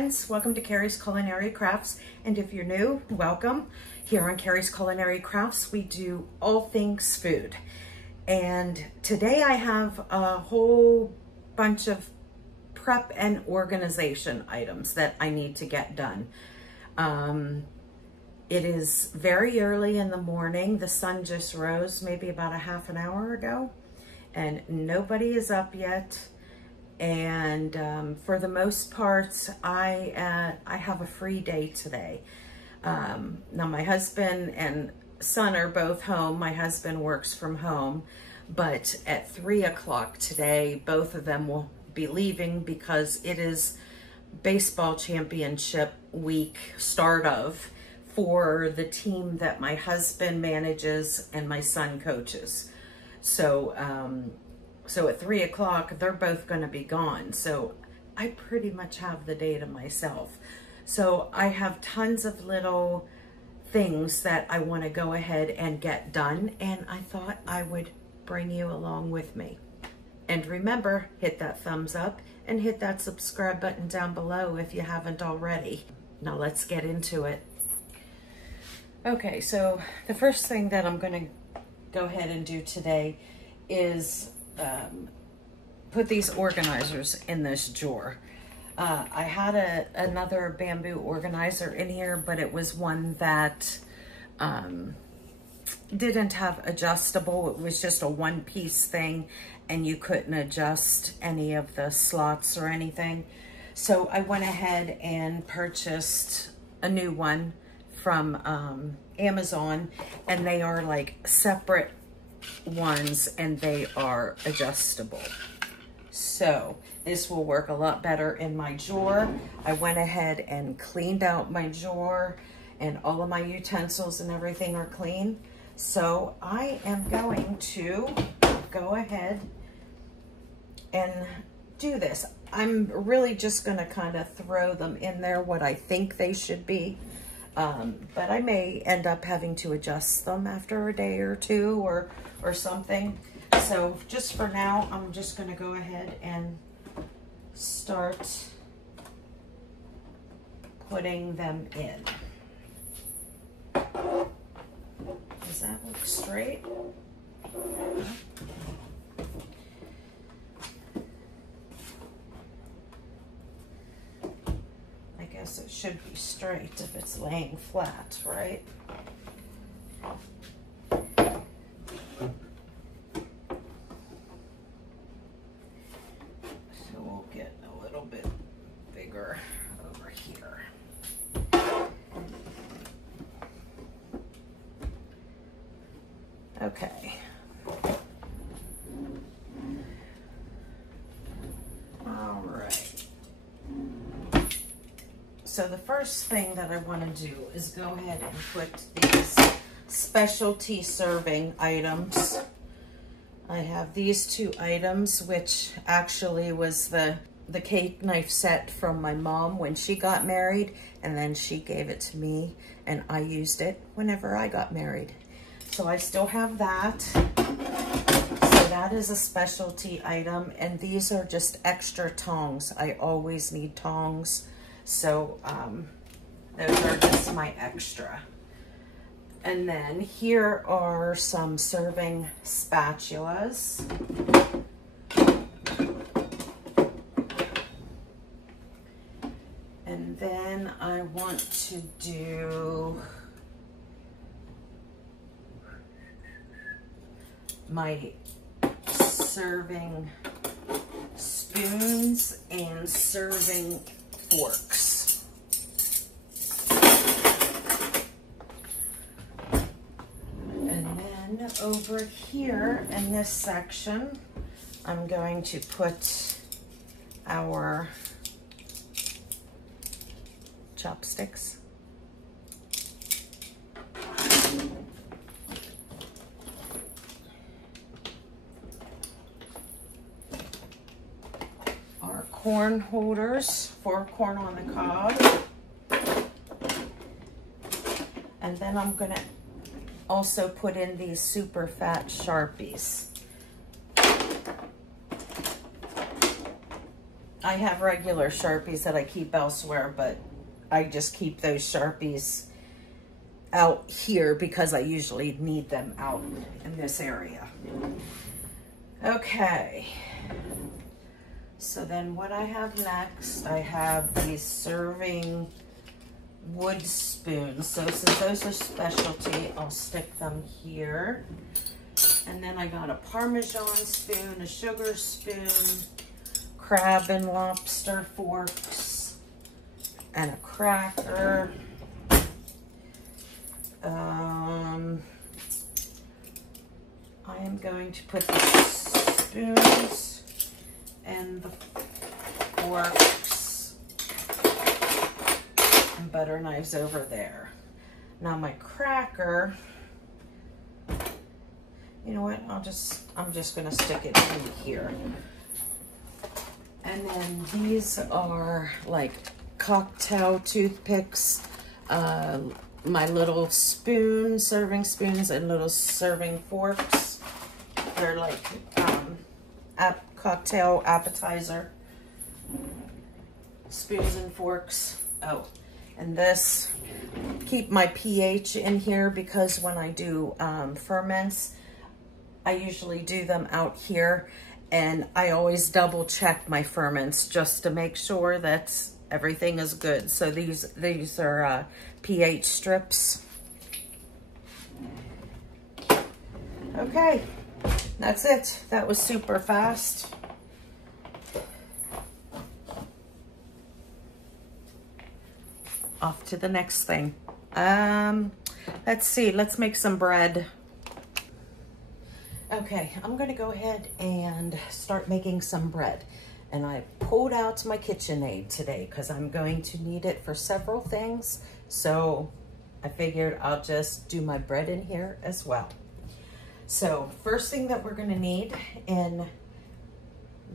friends, welcome to Carrie's Culinary Crafts, and if you're new, welcome. Here on Carrie's Culinary Crafts, we do all things food, and today I have a whole bunch of prep and organization items that I need to get done. It is very early in the morning. The sun just rose maybe about a half an hour ago, and nobody is up yet. And for the most part, I have a free day today. Now my husband and son are both home. My husband works from home, but at 3 o'clock today, both of them will be leaving because it is baseball championship week, start of, for the team that my husband manages and my son coaches. So at 3 o'clock, they're both going to be gone. So I pretty much have the day to myself. So I have tons of little things that I want to go ahead and get done. And I thought I would bring you along with me. And remember, hit that thumbs up and hit that subscribe button down below if you haven't already. Now let's get into it. Okay, so the first thing that I'm going to go ahead and do today is put these organizers in this drawer. I had another bamboo organizer in here, but it was one that didn't have adjustable. It was just a one-piece thing, and you couldn't adjust any of the slots or anything. So I went ahead and purchased a new one from Amazon, and they are like separate ones and they are adjustable. So this will work a lot better in my drawer. I went ahead and cleaned out my drawer, and all of my utensils and everything are clean. So I am going to go ahead and do this. I'm really just going to kind of throw them in there what I think they should be. But I may end up having to adjust them after a day or two or something. So just for now, I'm just going to go ahead and start putting them in. Does that look straight? I guess it should be straight if it's laying flat, right? So we'll get a little bit bigger over here. Okay. All right. So the first thing that I want to do is go ahead and put these specialty serving items. I have these two items, which actually was the cake knife set from my mom when she got married, and then she gave it to me and I used it whenever I got married. So I still have that. So that is a specialty item, and these are just extra tongs. I always need tongs. So those are just my extra. And then here are some serving spatulas. And then I want to do my serving spoons and serving forks. And then over here in this section, I'm going to put our chopsticks. Our corn holders for corn on the cob. And then I'm going to also put in these super fat Sharpies. I have regular Sharpies that I keep elsewhere, but I just keep those Sharpies out here because I usually need them out in this area. Okay. So then what I have next, I have these serving wood spoons. So since those are specialty, I'll stick them here. And then I got a Parmesan spoon, a sugar spoon, crab and lobster forks, and a cracker. I am going to put the spoons and the forks and butter knives over there. Now my cracker, you know what, I'm just gonna stick it in here. And then these are like cocktail toothpicks, my little spoons, serving spoons, and little serving forks. They're like cocktail appetizer spoons and forks. Oh, and this, keep my pH in here because when I do ferments, I usually do them out here, and I always double check my ferments just to make sure that everything is good. So these are pH strips. Okay, that's it. That was super fast. Off to the next thing. Let's see, let's make some bread. Okay, I'm gonna go ahead and start making some bread. And I pulled out my KitchenAid today because I'm going to need it for several things. So I figured I'll just do my bread in here as well. So first thing that we're gonna need in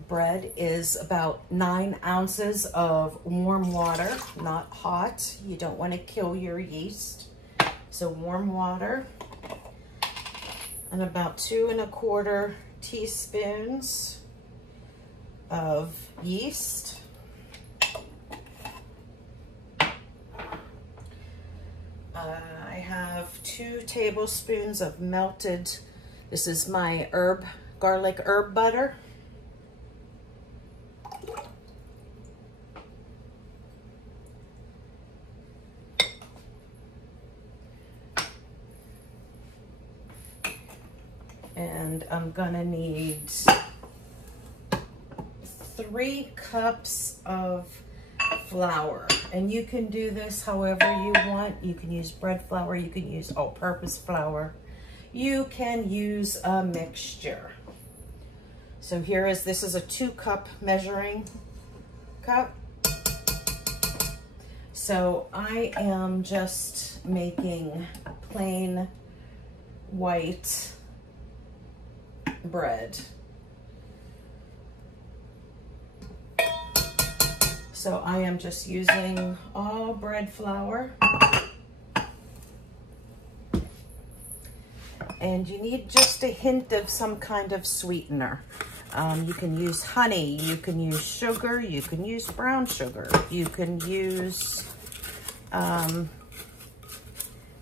bread is about 9 ounces of warm water, not hot. You don't want to kill your yeast. So warm water, and about 2 1/4 teaspoons of yeast. I have 2 tablespoons of melted, this is my garlic herb butter. And I'm gonna need 3 cups of flour. And you can do this however you want. You can use bread flour, you can use all-purpose flour. You can use a mixture. So this is a 2-cup measuring cup. So I am just making plain white bread. So I am just using all bread flour. And you need just a hint of some kind of sweetener. You can use honey, you can use sugar, you can use brown sugar, you can use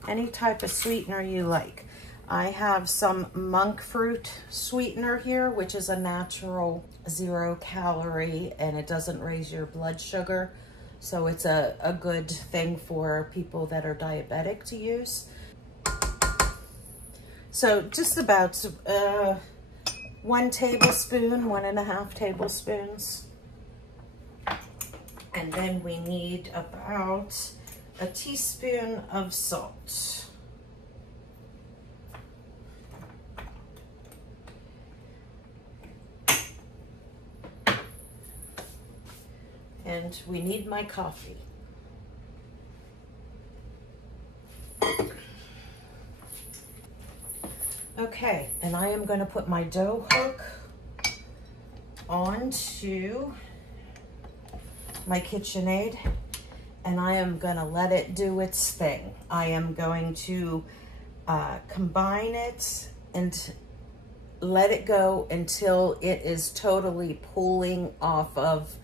any type of sweetener you like. I have some monk fruit sweetener here, which is a natural 0 calorie, and it doesn't raise your blood sugar. So it's a good thing for people that are diabetic to use. So just about 1 tablespoon, 1 1/2 tablespoons. And then we need about a teaspoon of salt. And we need my coffee. Okay, and I am going to put my dough hook onto my KitchenAid, and I am going to let it do its thing. I am going to combine it and let it go until it is totally pulling off of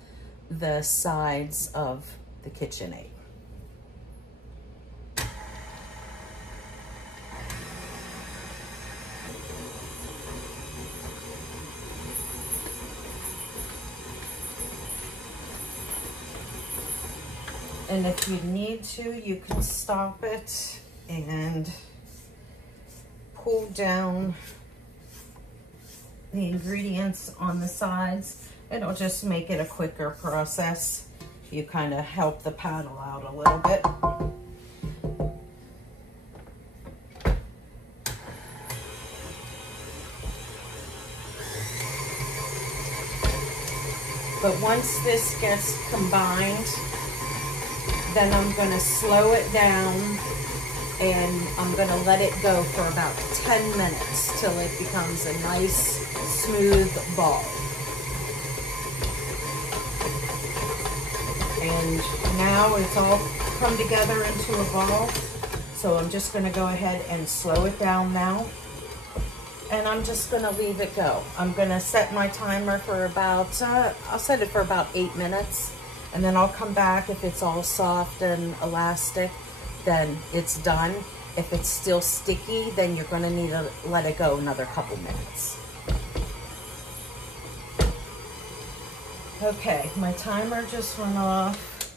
the sides of the KitchenAid. And if you need to, you can stop it and pull down the ingredients on the sides. It'll just make it a quicker process. You kind of help the paddle out a little bit. But once this gets combined, then I'm going to slow it down and I'm going to let it go for about 10 minutes till it becomes a nice smooth ball. And now it's all come together into a ball. So I'm just going to go ahead and slow it down now. And I'm just going to leave it go. I'm going to set my timer for about, I'll set it for about 8 minutes. And then I'll come back. If it's all soft and elastic, then it's done. If it's still sticky, then you're going to need to let it go another couple minutes. Okay, my timer just went off.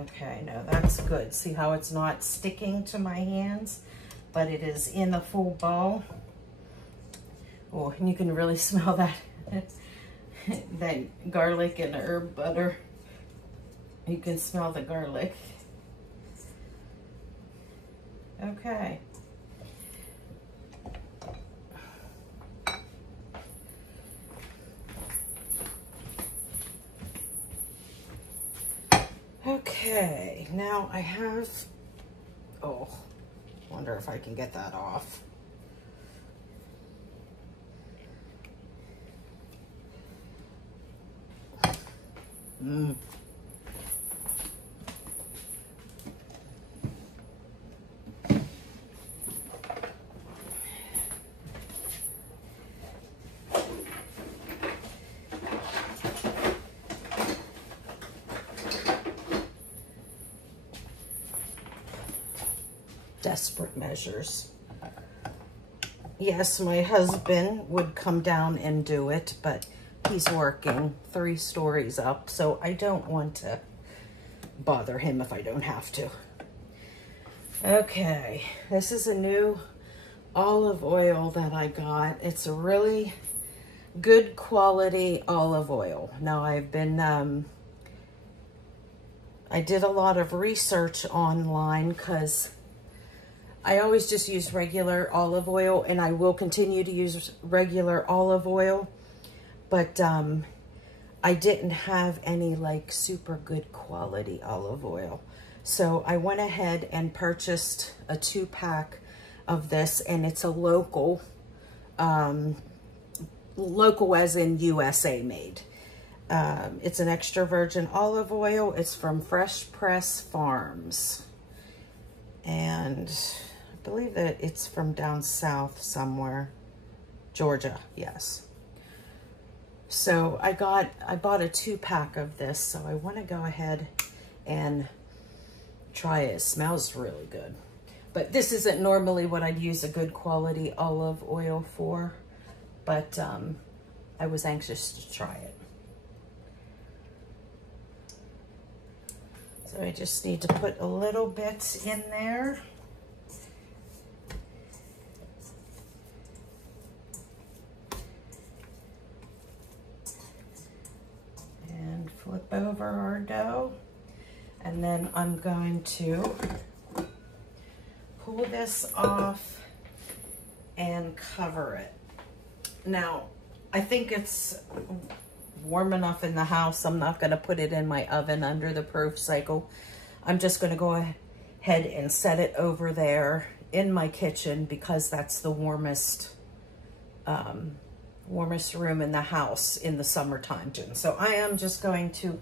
Okay, no, that's good. See how it's not sticking to my hands, but it is in a full ball. Oh, and you can really smell that. That garlic and herb butter. You can smell the garlic. Okay. Okay, now I have, oh, wonder if I can get that off. Desperate measures. Yes, my husband would come down and do it, but he's working 3 stories up, so I don't want to bother him if I don't have to. Okay, this is a new olive oil that I got. It's a really good quality olive oil. Now I've been, I did a lot of research online because I always just use regular olive oil, and I will continue to use regular olive oil. But I didn't have any like super good quality olive oil. So I went ahead and purchased a 2-pack of this, and it's a local, local as in USA made. It's an extra virgin olive oil. It's from Fresh Press Farms. And I believe that it's from down south somewhere. Georgia, yes. So I bought a 2-pack of this, so I want to go ahead and try it. It smells really good. But this isn't normally what I'd use a good quality olive oil for, but I was anxious to try it. So I just need to put a little bit in there. Flip over our dough, and then I'm going to pull this off and cover it. Now, I think it's warm enough in the house. I'm not going to put it in my oven under the proof cycle. I'm just going to go ahead and set it over there in my kitchen because that's the warmest room in the house in the summertime. So I am just going to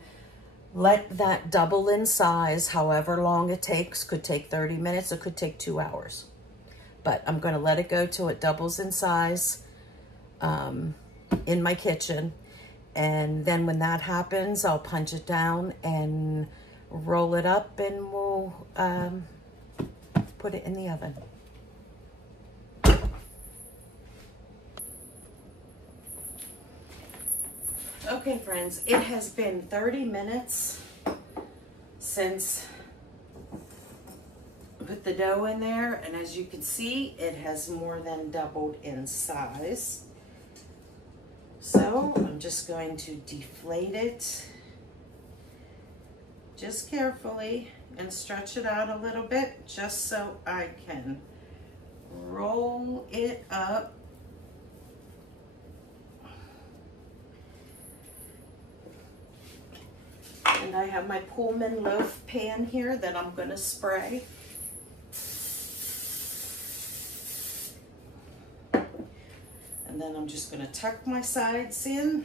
let that double in size however long it takes. Could take 30 minutes, it could take 2 hours. But I'm going to let it go till it doubles in size. in my kitchen. And then when that happens, I'll punch it down and roll it up, and we'll put it in the oven. Okay, friends, it has been 30 minutes since I put the dough in there, and as you can see, it has more than doubled in size. So I'm just going to deflate it just carefully and stretch it out a little bit just so I can roll it up. And I have my Pullman loaf pan here that I'm going to spray. And then I'm just going to tuck my sides in.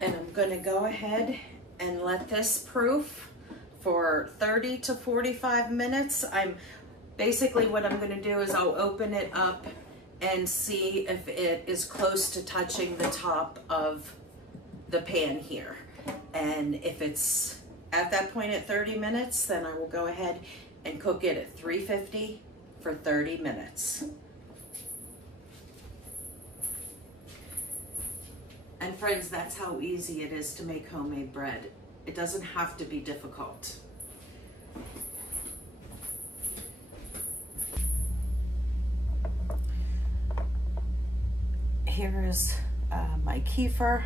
And I'm going to go ahead and let this proof for 30 to 45 minutes. Basically what I'm going to do is I'll open it up and see if it is close to touching the top of the pan here. And if it's at that point at 30 minutes, then I will go ahead and cook it at 350 for 30 minutes. And friends, that's how easy it is to make homemade bread. It doesn't have to be difficult. Here is my kefir.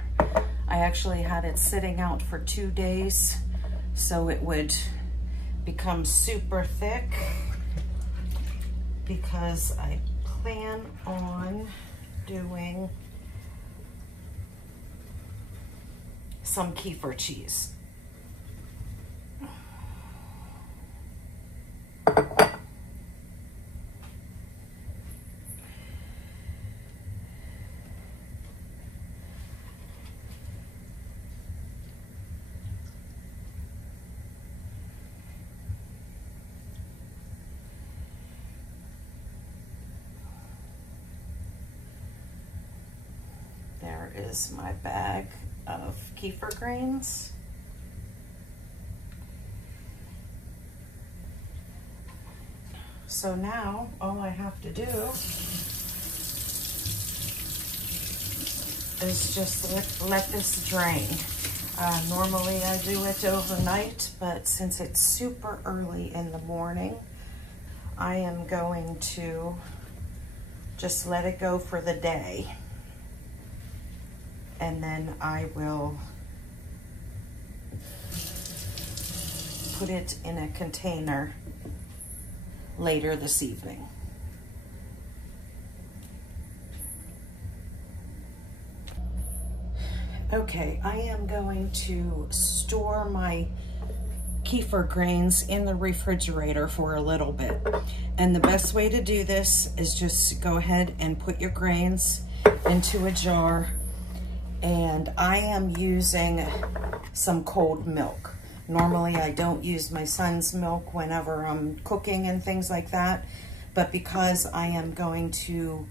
I actually had it sitting out for 2 days so it would become super thick, because I plan on doing some kefir cheese. There is my bag of kefir grains. So now all I have to do is just let this drain. Normally I do it overnight, but since it's super early in the morning, I am going to just let it go for the day. And then I will put it in a container later this evening. Okay, I am going to store my kefir grains in the refrigerator for a little bit. And the best way to do this is just go ahead and put your grains into a jar. And I am using some cold milk. Normally I don't use my son's milk whenever I'm cooking and things like that, but because I am going to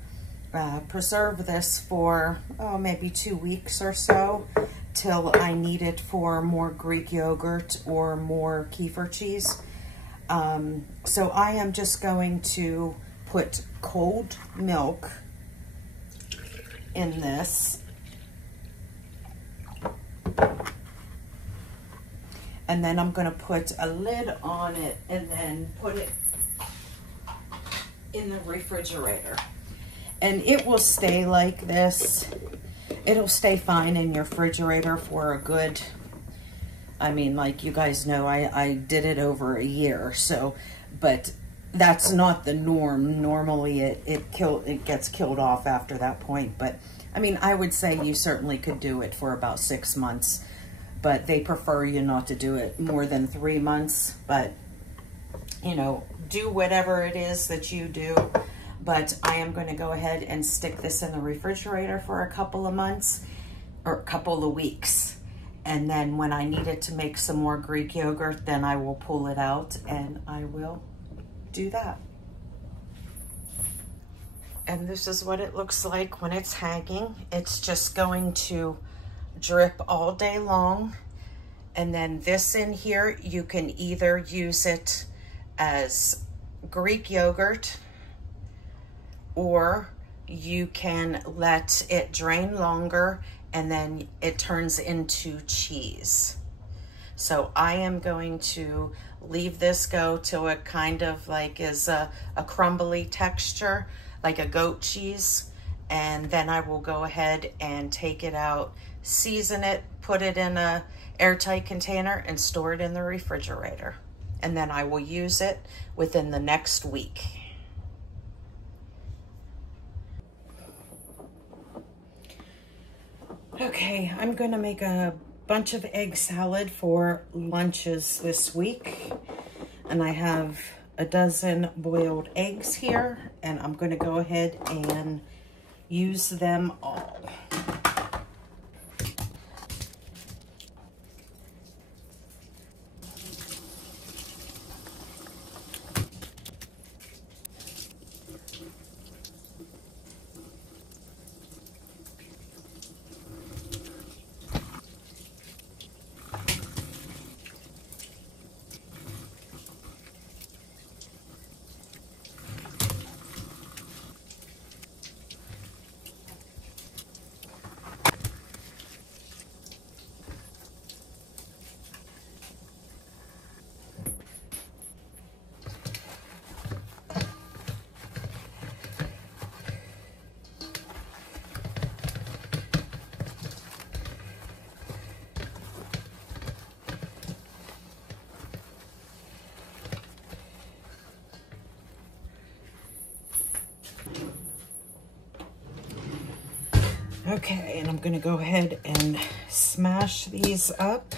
preserve this for maybe 2 weeks or so till I need it for more Greek yogurt or more kefir cheese. So I am just going to put cold milk in this. And then I'm going to put a lid on it and then put it in the refrigerator. And it will stay like this. It'll stay fine in your refrigerator for a good, I mean, like you guys know, I did it over a year. So, but that's not the norm. Normally it gets killed off after that point. But I mean, I would say you certainly could do it for about 6 months. But they prefer you not to do it more than 3 months. But, you know, do whatever it is that you do, but I am going to go ahead and stick this in the refrigerator for a couple of months or a couple of weeks. And then when I need it to make some more Greek yogurt, then I will pull it out and I will do that. And this is what it looks like when it's hanging. It's just going to drip all day long. And then this in here, you can either use it as Greek yogurt, or you can let it drain longer and then it turns into cheese. So I am going to leave this go till it kind of like is a crumbly texture, like a goat cheese. And then I will go ahead and take it out, season it, put it in a airtight container and store it in the refrigerator. And then I will use it within the next week. Okay, I'm gonna make a bunch of egg salad for lunches this week. And I have a dozen boiled eggs here, and I'm gonna go ahead and use them all. Okay, and I'm gonna go ahead and smash these up.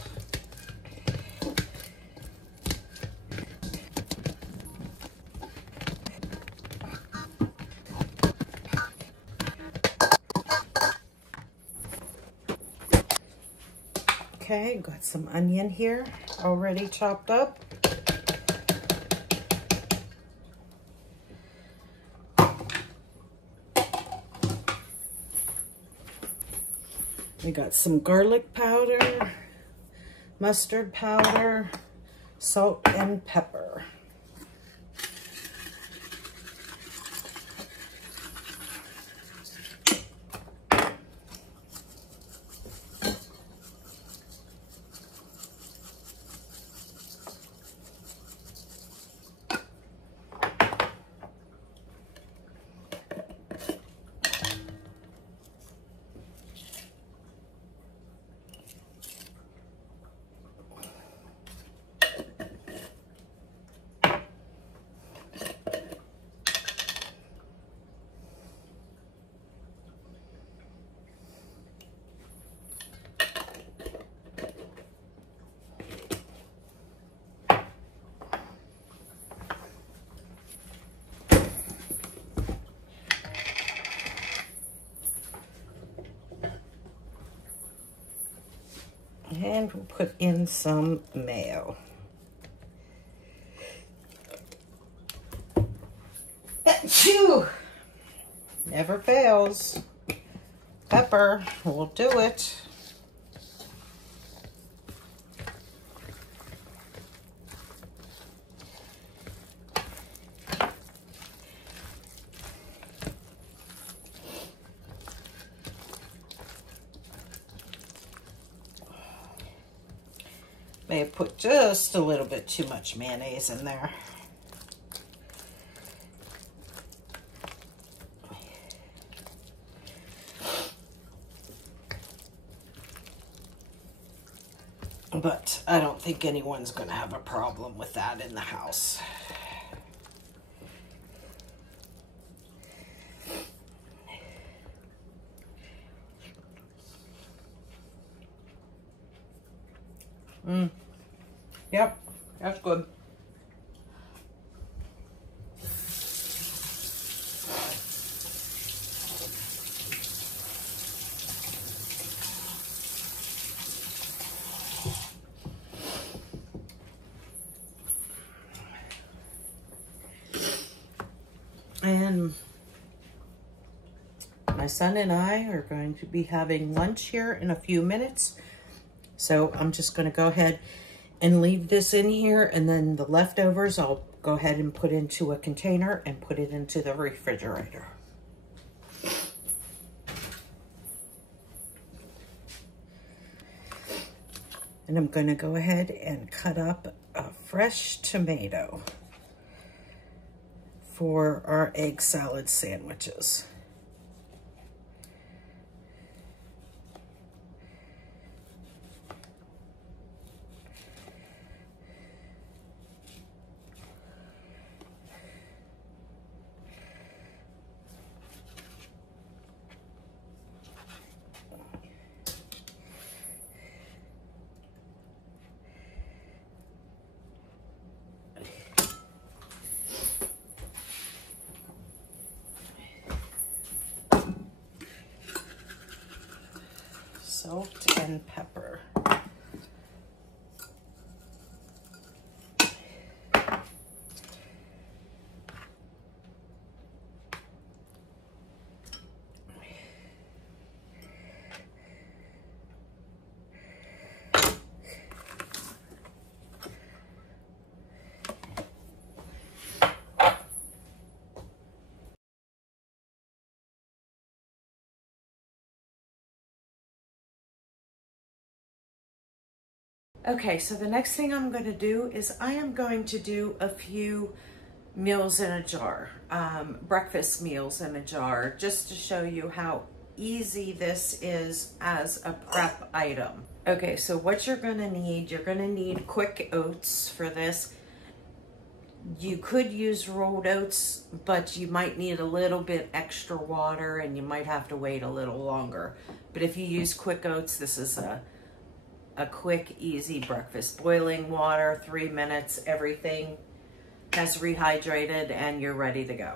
Okay, got some onion here already chopped up. We got some garlic powder, mustard powder, salt and pepper. And we'll put in some mayo. Achoo! Never fails. Pepper will do it. May have put just a little bit too much mayonnaise in there. But I don't think anyone's going to have a problem with that in the house. Yep, that's good. And my son and I are going to be having lunch here in a few minutes. So I'm just going to go ahead and leave this in here, and then the leftovers I'll go ahead and put into a container and put it into the refrigerator. And I'm going to go ahead and cut up a fresh tomato for our egg salad sandwiches. Salt and pepper. Okay, so the next thing I'm going to do is I am going to do a few meals in a jar, breakfast meals in a jar, just to show you how easy this is as a prep item. Okay, so what you're going to need quick oats for this. You could use rolled oats, but you might need a little bit extra water and you might have to wait a little longer. But if you use quick oats, this is a quick, easy breakfast. Boiling water, 3 minutes, everything has rehydrated and you're ready to go.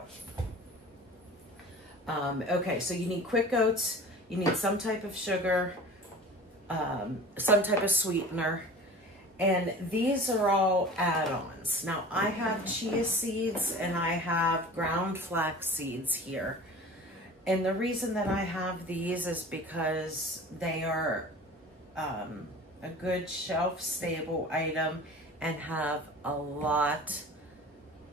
Okay, so you need quick oats, you need some type of sugar, some type of sweetener, and these are all add-ons. Now I have chia seeds and I have ground flax seeds here. And the reason that I have these is because they are a good shelf-stable item and have a lot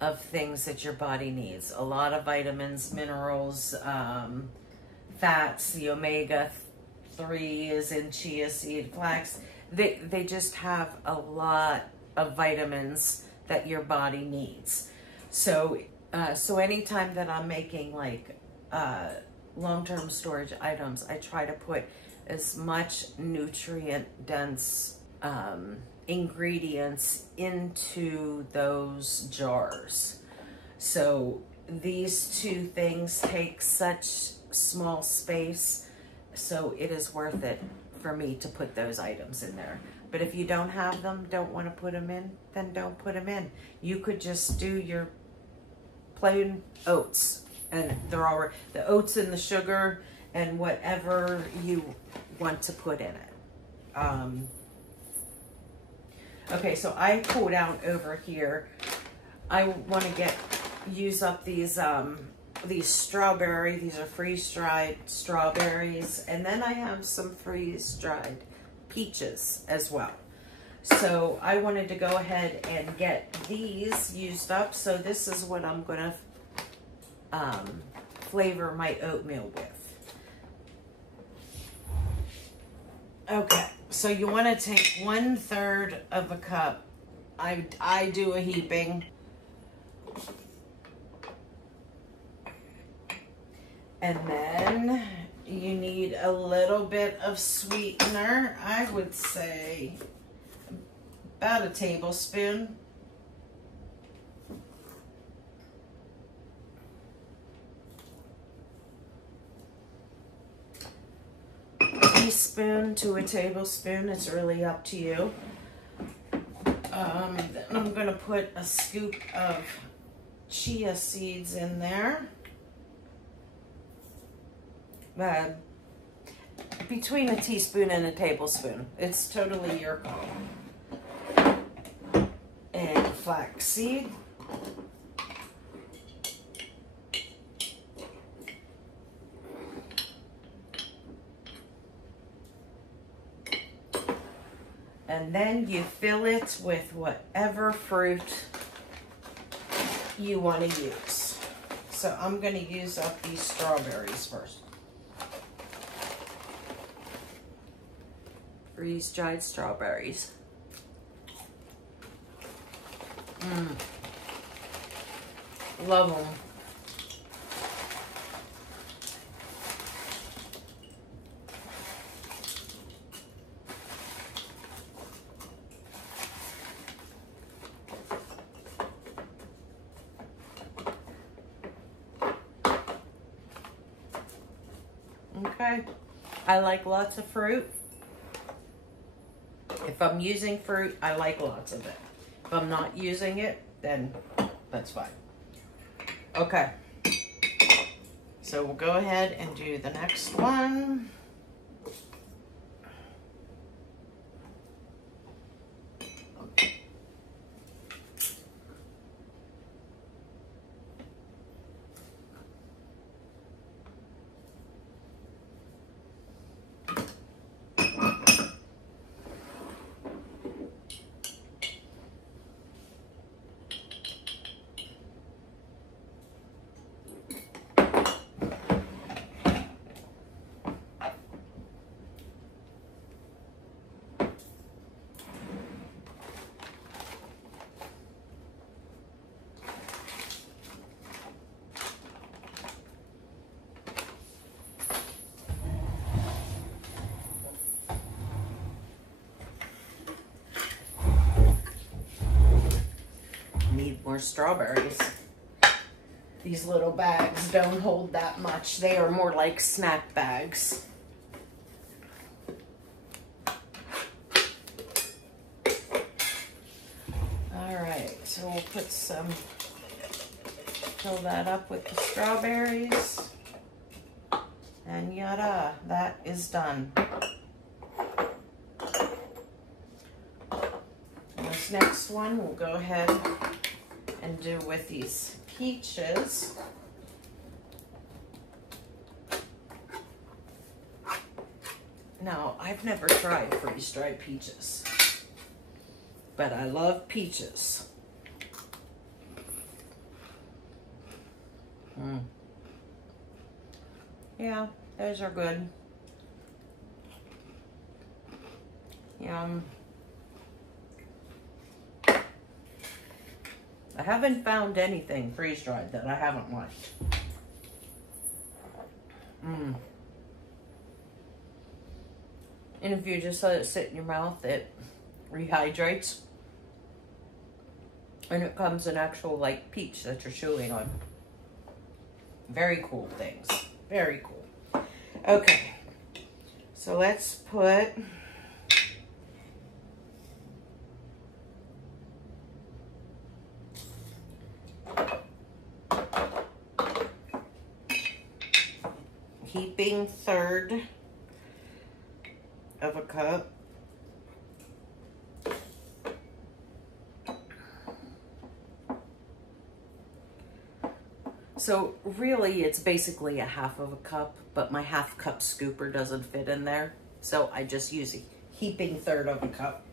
of things that your body needs. A lot of vitamins, minerals, fats, the omega-3 is in chia seed, flax. They just have a lot of vitamins that your body needs. So anytime that I'm making like long-term storage items, I try to put as much nutrient-dense ingredients into those jars. So these two things take such small space, so it is worth it for me to put those items in there. But if you don't have them, don't want to put them in, then don't put them in. You could just do your plain oats, and they're already, the oats and the sugar and whatever you want to put in it. Okay, so I pulled out over here. I want to use up these strawberry. These are freeze-dried strawberries, and then I have some freeze-dried peaches as well. So I wanted to go ahead and get these used up. So this is what I'm gonna flavor my oatmeal with. Okay, so you want to take 1/3 of a cup. I do a heaping. And then you need a little bit of sweetener. I would say about a tablespoon. Teaspoon to a tablespoon, it's really up to you. Then I'm gonna put a scoop of chia seeds in there. Between a teaspoon and a tablespoon. It's totally your call. And flax seed. And then you fill it with whatever fruit you want to use. So I'm going to use up these strawberries first. Freeze-dried strawberries. Love them. Okay, I like lots of fruit. If I'm using fruit, I like lots of it. If I'm not using it, then that's fine. Okay, so we'll go ahead and do the next one. Need more strawberries. These little bags don't hold that much. They are more like snack bags. All right, so we'll put some, fill that up with the strawberries. And yada, that is done. And this next one we'll go ahead and do with these peaches. Now, I've never tried freeze-dried peaches, but I love peaches. Yeah, those are good. Yum. I haven't found anything freeze-dried that I haven't liked. And if you just let it sit in your mouth, it rehydrates. And it comes an actual like peach that you're chewing on. Very cool things. Very cool. Okay. So let's put heaping third of a cup. So really it's basically a half of a cup, but my half cup scooper doesn't fit in there. So I just use a heaping third of a cup.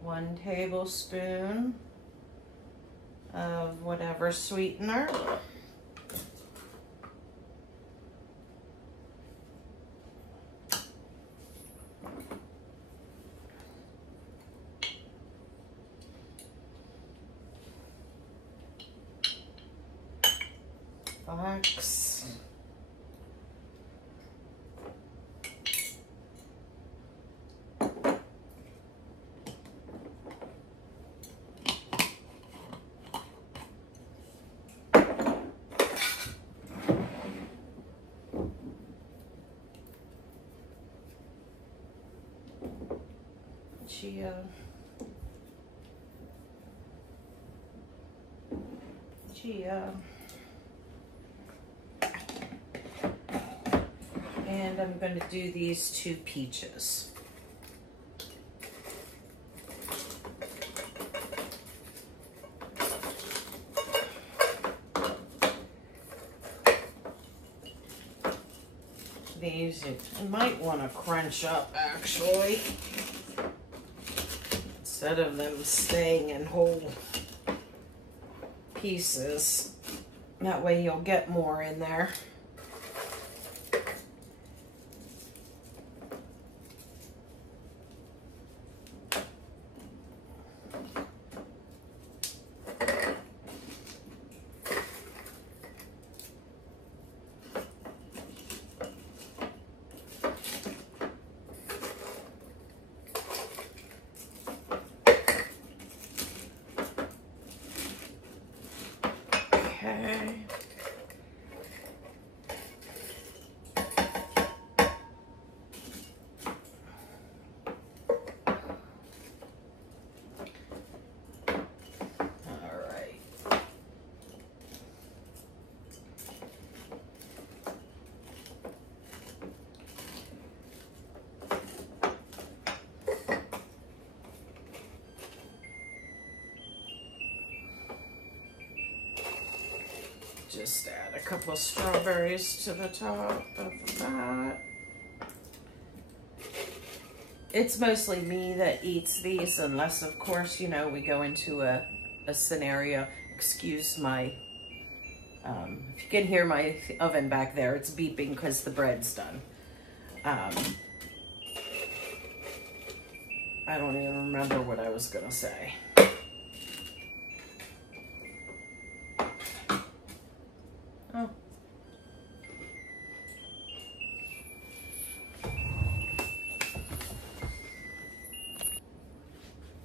One tablespoon of whatever sweetener. Flax. Chia. And I'm going to do these two peaches. these, you might want to crunch up actually, instead of them staying in whole pieces. That way you'll get more in there. Okay. Just add a couple of strawberries to the top of that. It's mostly me that eats these, unless, of course, you know, we go into a scenario. Excuse my, if you can hear my oven back there, it's beeping because the bread's done. I don't even remember what I was gonna say. Oh.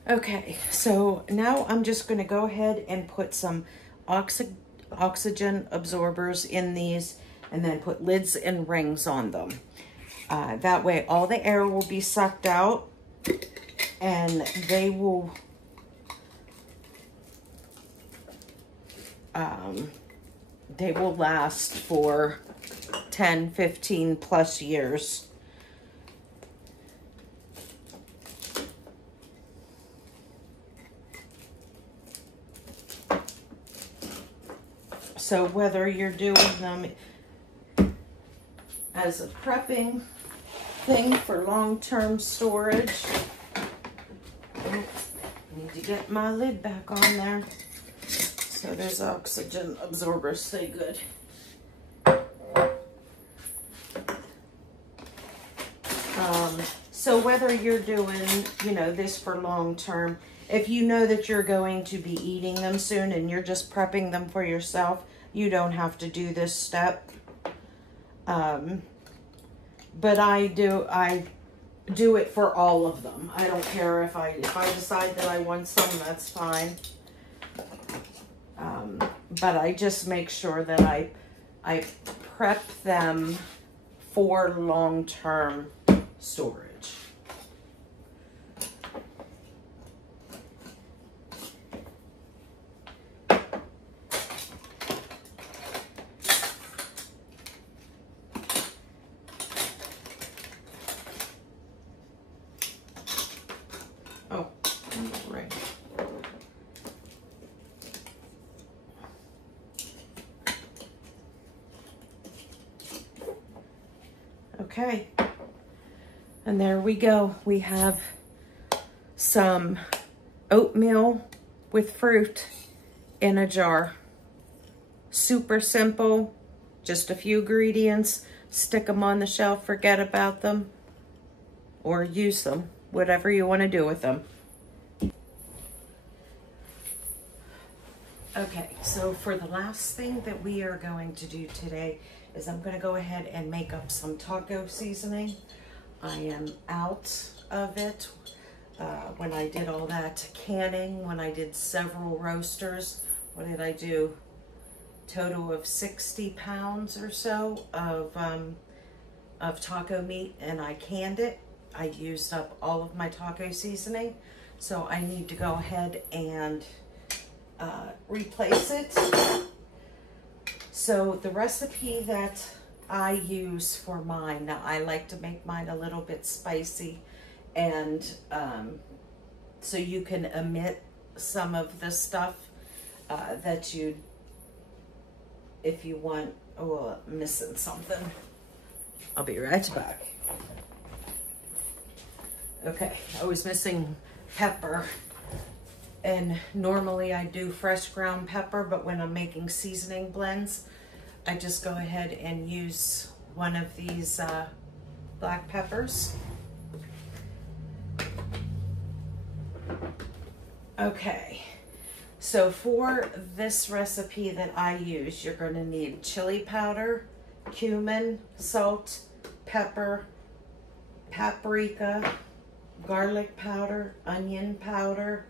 Okay, so now I'm just going to go ahead and put some oxygen absorbers in these, and then put lids and rings on them. That way all the air will be sucked out, and they will last for 10, 15 plus years. So whether you're doing them as a prepping thing for long-term storage, I need to get my lid back on there so those oxygen absorbers stay good. So whether you're doing, you know, this for long-term, if you know that you're going to be eating them soon and you're just prepping them for yourself, you don't have to do this step. But I do it for all of them. I don't care if I decide that I want some, that's fine. But I just make sure that I prep them for long-term storage. Oh, right. Okay, and there we go. We have some oatmeal with fruit in a jar. Super simple, just a few ingredients. Stick them on the shelf, forget about them, or use them, whatever you want to do with them. Okay, so for the last thing that we are going to do today is I'm going to go ahead and make up some taco seasoning. I am out of it. When I did all that canning, when I did several roasters, what did I do? Total of 60 pounds or so of taco meat, and I canned it. I used up all of my taco seasoning, so I need to go ahead and replace it. So the recipe that I use for mine, now I like to make mine a little bit spicy, and so you can omit some of the stuff that you, if you want. Oh, I'm missing something. I'll be right back. Okay, I was missing pepper. And normally I do fresh ground pepper, but when I'm making seasoning blends, I just go ahead and use one of these black peppers. Okay, so for this recipe that I use, you're going to need chili powder, cumin, salt, pepper, paprika, garlic powder, onion powder,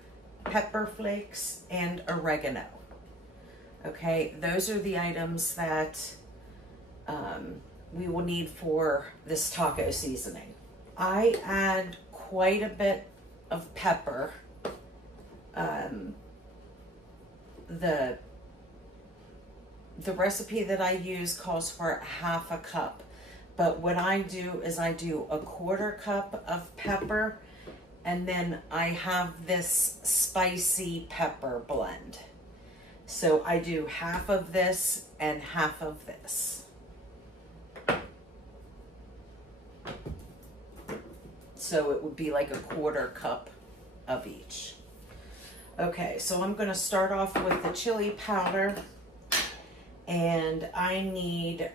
pepper flakes, and oregano. Okay, those are the items that we will need for this taco seasoning. I add quite a bit of pepper. The recipe that I use calls for ½ a cup, but what I do is I do a ¼ cup of pepper, and then I have this spicy pepper blend. So I do half of this and half of this. So it would be like a ¼ cup of each. Okay, so I'm gonna start off with the chili powder, and I need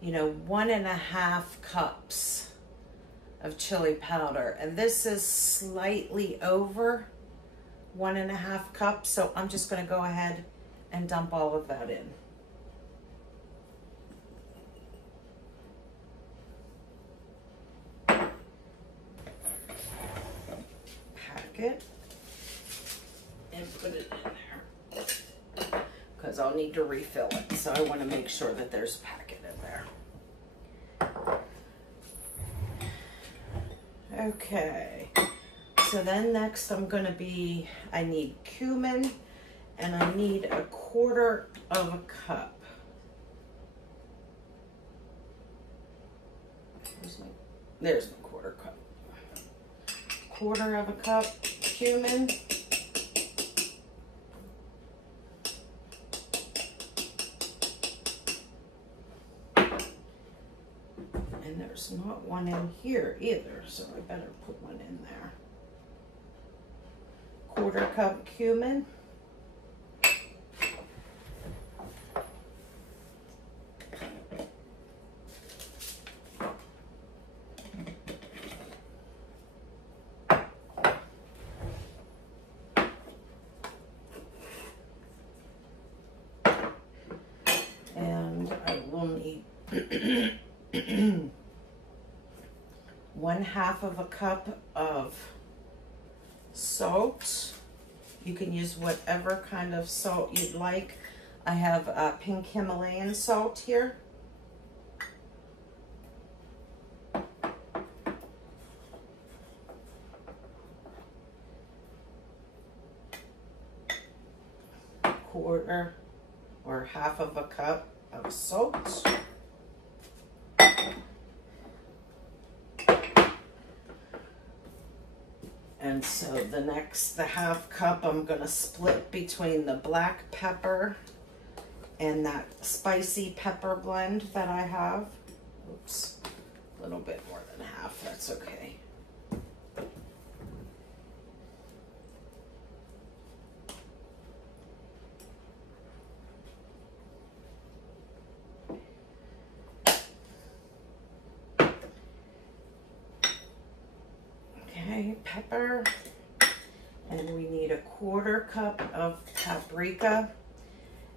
you know, 1½ cups of chili powder, and this is slightly over 1½ cups, so I'm just going to go ahead and dump all of that in. Pack it and put it in there, because I'll need to refill it, so I want to make sure that there's a packet in there. Okay, so then next I need cumin, and I need a ¼ of a cup. There's my ¼ cup. ¼ of a cup cumin. And there's not one in here either, so I better put one in there. ¼ cup cumin. And I will need 1/2 of a cup of salt. You can use whatever kind of salt you'd like. I have pink Himalayan salt here. ¼ or 1/2 of a cup of salt. And so the 1/2 cup I'm gonna split between the black pepper and that spicy pepper blend that I have. Oops, a little bit more than half, that's okay. Pepper, and we need a ¼ cup of paprika,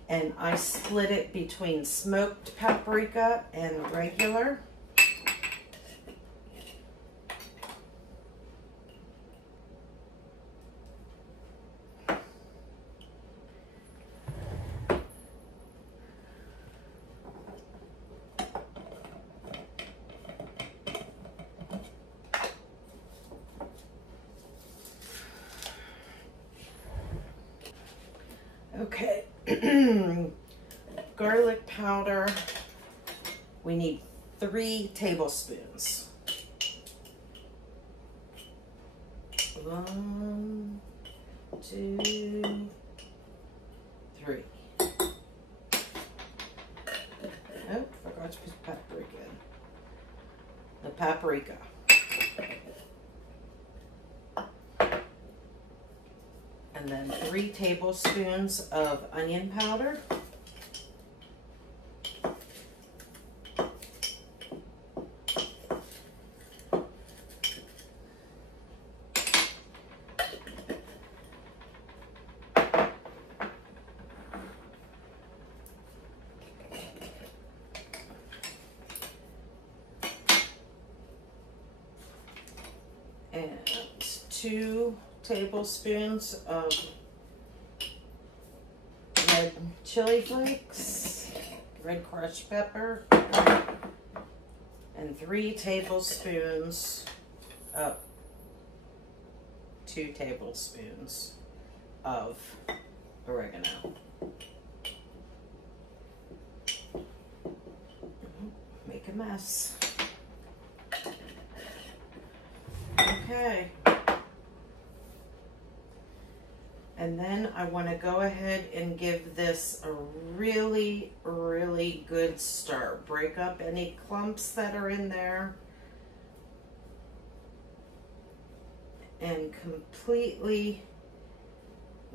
and I split it between smoked paprika and regular. Okay, garlic powder, we need 3 tablespoons. 1, 2, 3. paprika. And then 3 tablespoons of onion powder. And 2 tablespoons of red chili flakes, red crushed pepper, and 3 tablespoons of 2 tablespoons of oregano. Make a mess. Okay. And then I want to go ahead and give this a really, really good stir. Break up any clumps that are in there. And completely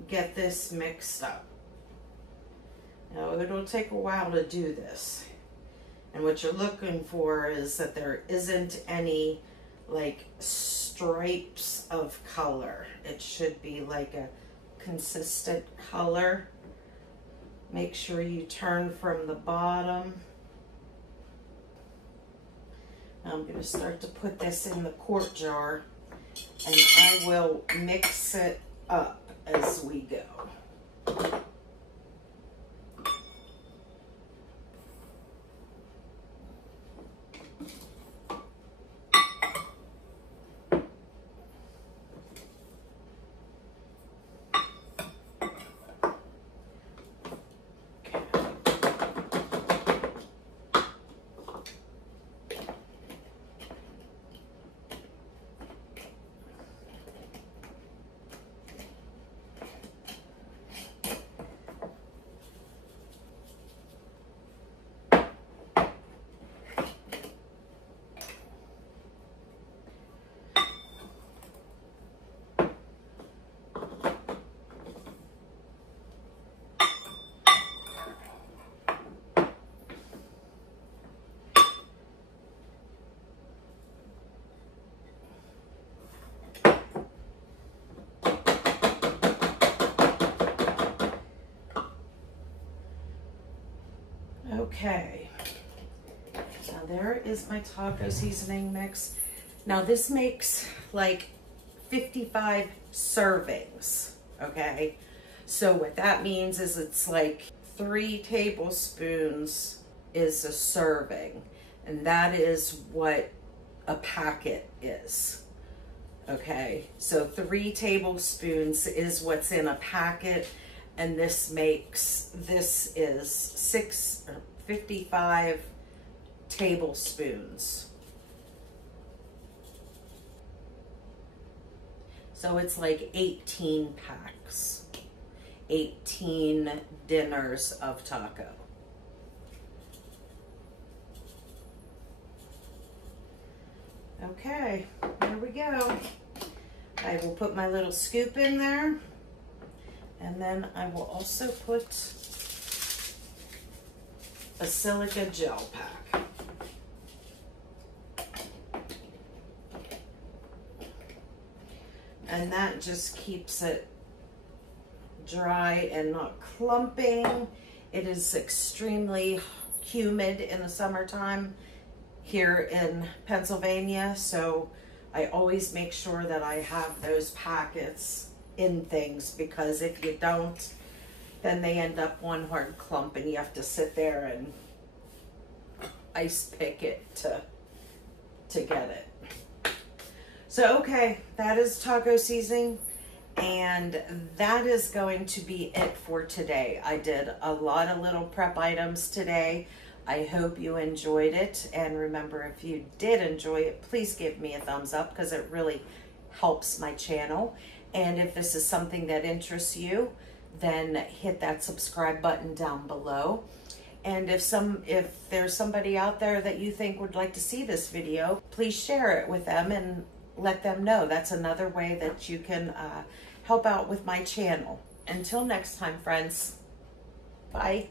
get this mixed up. Now, it'll take a while to do this. And what you're looking for is that there isn't any like stripes of color. It should be like a consistent color. Make sure you turn from the bottom. Now I'm going to start to put this in the quart jar, and I will mix it up as we go. Okay, now there is my taco seasoning mix. Now this makes like 55 servings, okay? So what that means is it's like 3 tablespoons is a serving, and that is what a packet is, okay? So 3 tablespoons is what's in a packet, and this is 55 tablespoons. So it's like 18 packs, 18 dinners of taco. Okay, there we go. I will put my little scoop in there, and then I will also put a silica gel pack. And that just keeps it dry and not clumping. It is extremely humid in the summertime here in Pennsylvania, so I always make sure that I have those packets in things, because if you don't, then they end up one hard clump and you have to sit there and ice pick it to get it. So, okay, that is taco seasoning, and that is going to be it for today. I did a lot of little prep items today. I hope you enjoyed it, and remember, if you did enjoy it, please give me a thumbs up, because it really helps my channel. And if this is something that interests you, then hit that subscribe button down below. And if there's somebody out there that you think would like to see this video, please share it with them and let them know. That's another way that you can help out with my channel. Until next time, friends. Bye.